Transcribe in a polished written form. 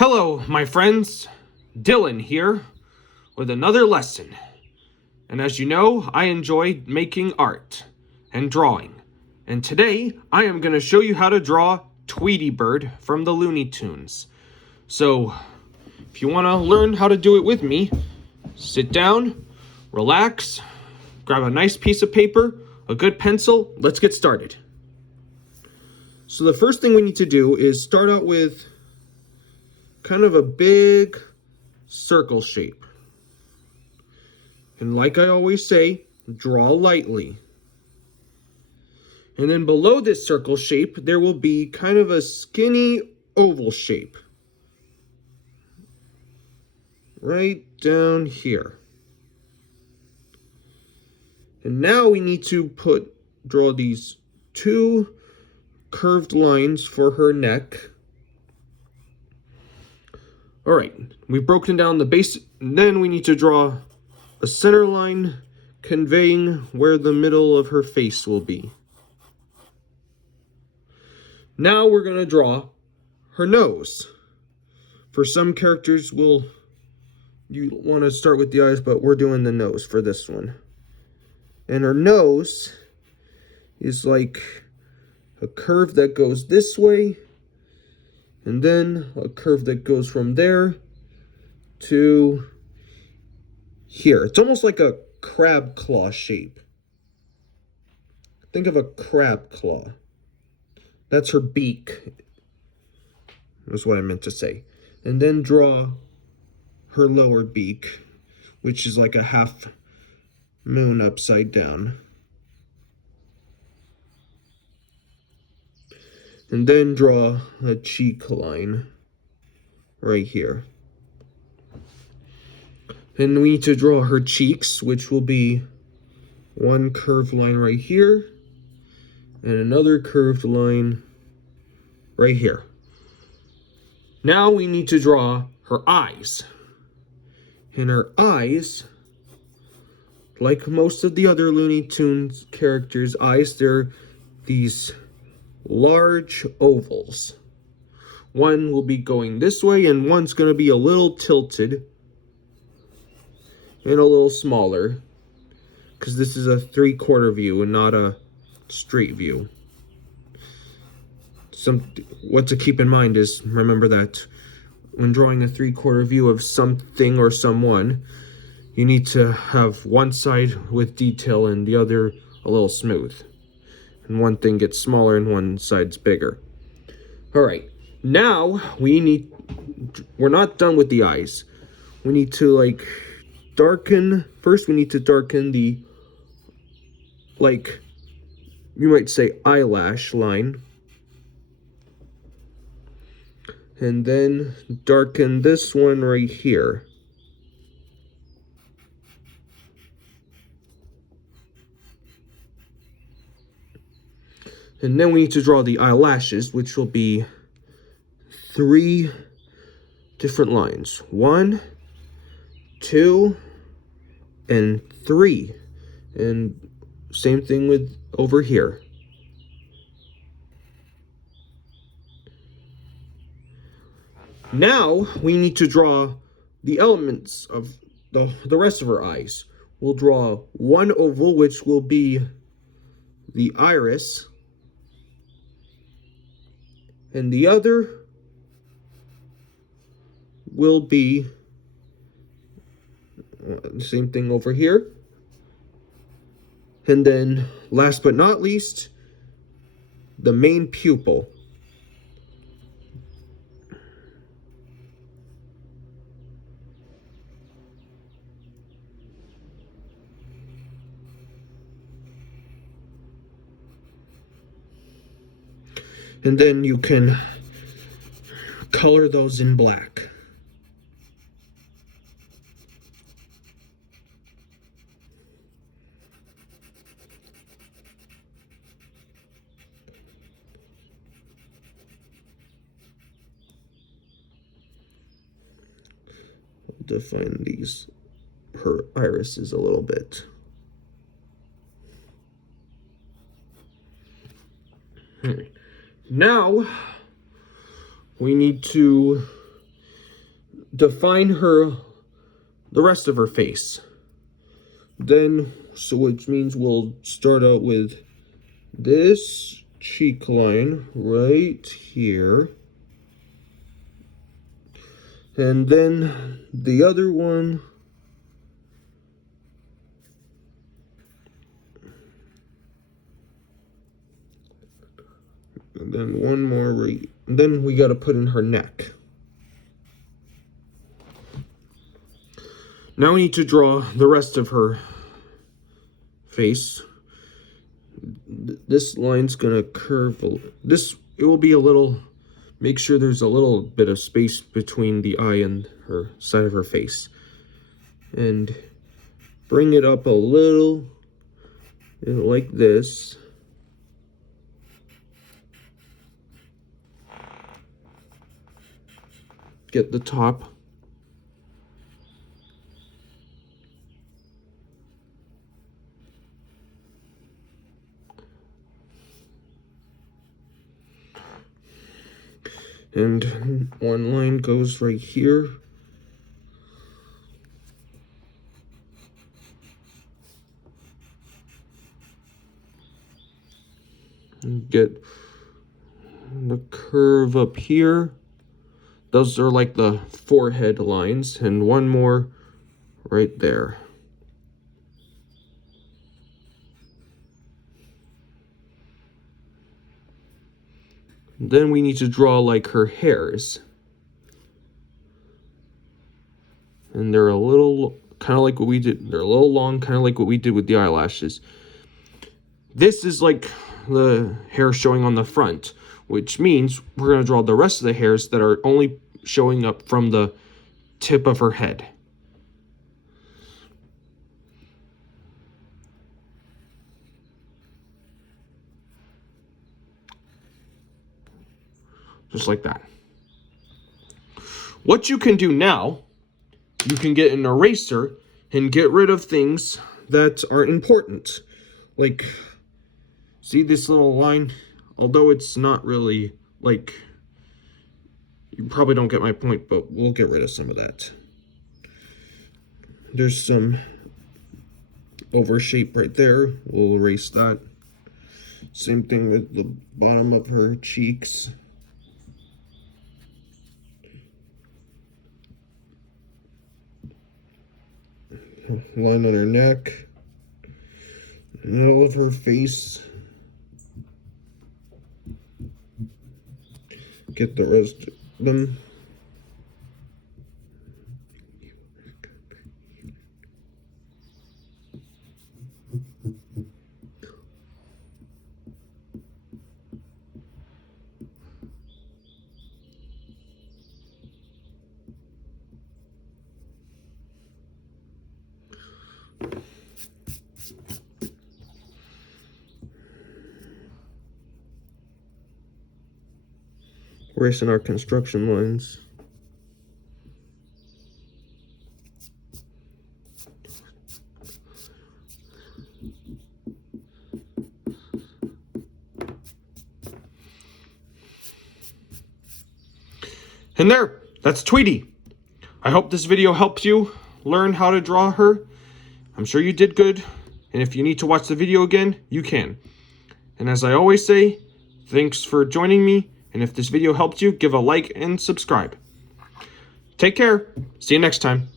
Hello, my friends. Dylan here with another lesson. And as you know, I enjoy making art and drawing. And today, I am going to show you how to draw Tweety Bird from the Looney Tunes. So, if you want to learn how to do it with me, sit down, relax, grab a nice piece of paper, a good pencil. Let's get started. So the first thing we need to do is start out with kind of a big circle shape. And like I always say, draw lightly. And then below this circle shape, there will be kind of a skinny oval shape. Right down here. And now we need to draw these two curved lines for her neck. All right, we've broken down the base, and then we need to draw a center line conveying where the middle of her face will be. Now we're going to draw her nose. For some characters, you want to start with the eyes, but we're doing the nose for this one. And her nose is like a curve that goes this way, and then a curve that goes from there to here. It's almost like a crab claw shape. Think of a crab claw. That's her beak. That's what I meant to say. And then draw her lower beak, which is like a half moon upside down. And then draw a cheek line right here. And we need to draw her cheeks, which will be one curved line right here and another curved line right here. Now we need to draw her eyes. And her eyes, like most of the other Looney Tunes characters' eyes, they're these large ovals. One will be going this way and one's going to be a little tilted and a little smaller because this is a 3/4 view and not a straight view. What to keep in mind is, remember that when drawing a 3/4 view of something or someone, you need to have one side with detail and the other a little smooth. And one thing gets smaller and one side's bigger. All right, now we're not done with the eyes. We need to first we need to darken the, you might say, eyelash line. And then darken this one right here. And then we need to draw the eyelashes, which will be 3 different lines. 1, 2, and 3. And same thing with over here. Now we need to draw the elements of the rest of her eyes. We'll draw one oval, which will be the iris. And the other will be the same thing over here. And then, last but not least, the main pupil. And then you can color those in black. Define her irises a little bit. Now we need to define the rest of her face. Then, so which means we'll start out with this cheek line right here. And then the other one. And then one more right. And then we got to put in her neck. Now we need to draw the rest of her face. This line's gonna curve. It will be a little. Make sure there's a little bit of space between the eye and her side of her face, and bring it up a little, like this. Get the top. And one line goes right here. And get the curve up here. Those are like the forehead lines, and one more right there. Then we need to draw like her hairs. And they're a little kind of like what we did. They're a little long, kind of like what we did with the eyelashes. This is like the hair showing on the front, which means we're going to draw the rest of the hairs that are only showing up from the tip of her head. Just like that. What you can do now, you can get an eraser and get rid of things that aren't important. Like, see this little line? Although it's not really, like, you probably don't get my point, but we'll get rid of some of that. There's some overshape right there. We'll erase that. Same thing with the bottom of her cheeks. Line on her neck, middle of her face. Get the rest of them. Erasing our construction lines. And there, that's Tweety. I hope this video helps you learn how to draw her. I'm sure you did good. And if you need to watch the video again, you can. And as I always say, thanks for joining me. And if this video helped you, give a like and subscribe. Take care. See you next time.